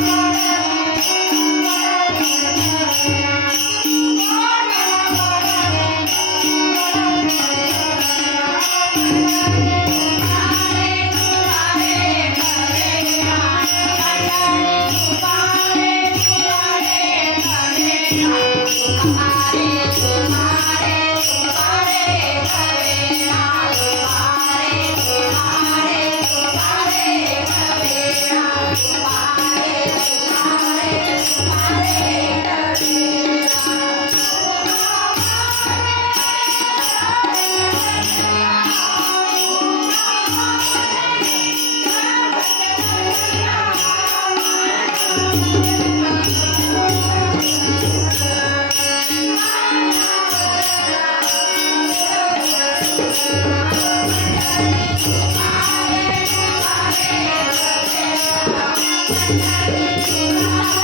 Hare Krishna Thank you.